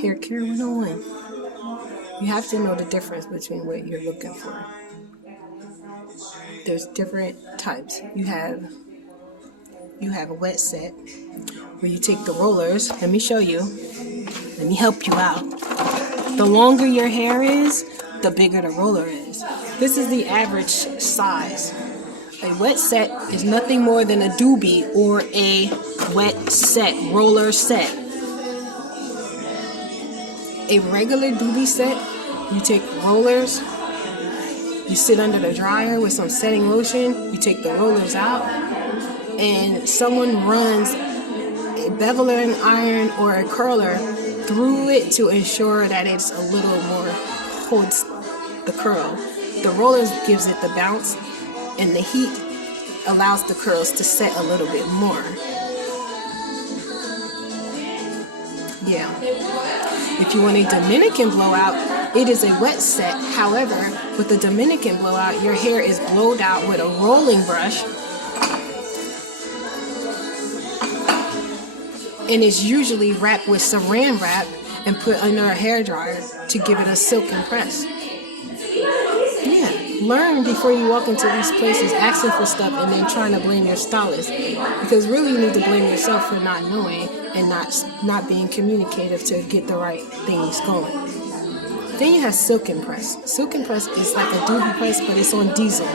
Hair Care 101. You have to know the difference between what you're looking for. There's different types. You have a wet set where you take the rollers. Let me show you. Let me help you out. The longer your hair is, the bigger the roller is. This is the average size. A wet set is nothing more than a doobie or a wet set, roller set. A regular doobie set, you take rollers, you sit under the dryer with some setting lotion, you take the rollers out, and someone runs a beveler iron or a curler through it to ensure that it's a little more holds the curl. The rollers gives it the bounce, and the heat allows the curls to set a little bit more. Yeah. If you want a Dominican blowout, it is a wet set. However, with the Dominican blowout, your hair is blowed out with a rolling brush, and is usually wrapped with saran wrap and put under a hair dryer to give it a silken press. Yeah, learn before you walk into these places asking for stuff and then trying to blame your stylist, because really you need to blame yourself for not knowing and not being communicative to get the right things going. Then you have silken press. Silken press is like a doobie press, but it's on diesel.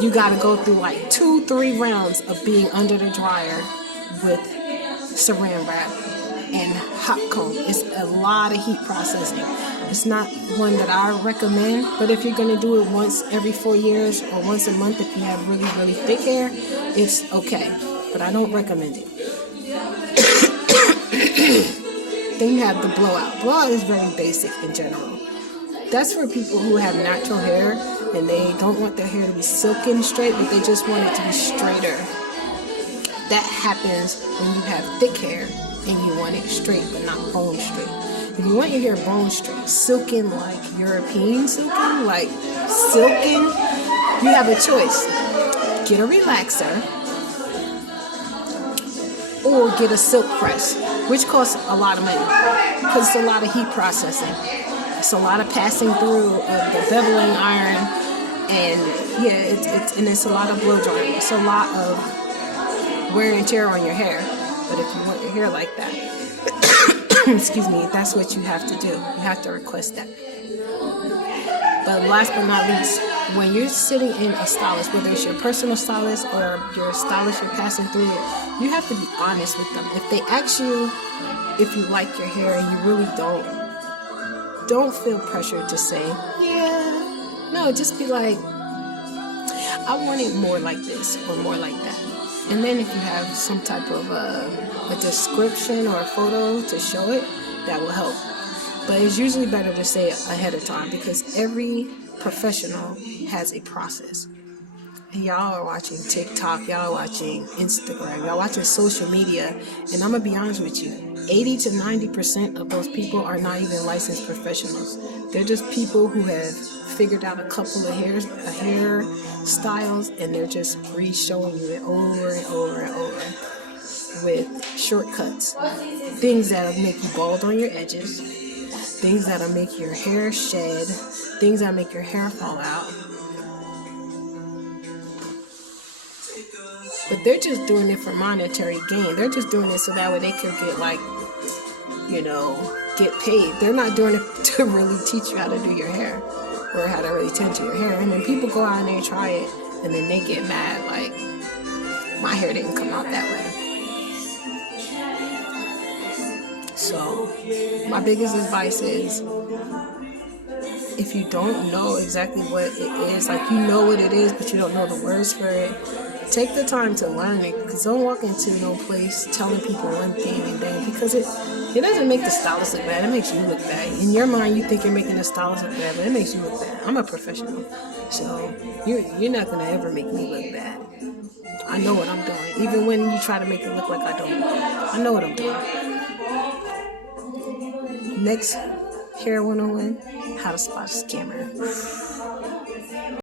You got to go through like 2-3 rounds of being under the dryer with saran wrap and hot comb. It's a lot of heat processing. It's not one that I recommend, but if you're going to do it once every 4 years or once a month if you have really, really thick hair, it's okay, but I don't recommend it. Then you have the blowout. Blowout is very basic in general. That's for people who have natural hair and they don't want their hair to be silken straight, but they just want it to be straighter. That happens when you have thick hair and you want it straight but not bone straight. If you want your hair bone straight, silken like European silken, like silken, you have a choice. Get a relaxer or get a silk press, which costs a lot of money because it's a lot of heat processing. It's a lot of passing through of the beveling iron, and yeah, it's a lot of blow drying. It's a lot of wear and tear on your hair. But if you want your hair like that, excuse me, that's what you have to do. You have to request that. But last but not least, when you're sitting in a stylist, whether it's your personal stylist or your stylist you're passing through it, you have to be honest with them. If they ask you if you like your hair and you really don't feel pressured to say, yeah. No, just be like, I want it more like this or more like that. And then if you have some type of a description or a photo to show it, that will help. But it's usually better to say it ahead of time because every professional has a process. And y'all are watching TikTok, y'all are watching Instagram, y'all watching social media, and I'm going to be honest with you, 80 to 90% of those people are not even licensed professionals. They're just people who have figured out a couple of hair styles, and they're just re-showing you it over and over and over with shortcuts. Things that'll make you bald on your edges, things that'll make your hair shed, things that'll make your hair fall out. But they're just doing it for monetary gain. They're just doing it so that way they can get paid. They're not doing it to really teach you how to do your hair or how to really tend to your hair. And then people go out and they try it and then they get mad like, my hair didn't come out that way. So my biggest advice is, if you don't know exactly what it is, like you know what it is but you don't know the words for it, take the time to learn it, because don't walk into no place telling people one thing and then, because it doesn't make the stylist look bad, it makes you look bad. In your mind, you think you're making the stylist look bad, but it makes you look bad. I'm a professional, so you're not going to ever make me look bad. I know what I'm doing. Even when you try to make it look like I don't, I know what I'm doing. Next, Hair 101, how to spot a scammer.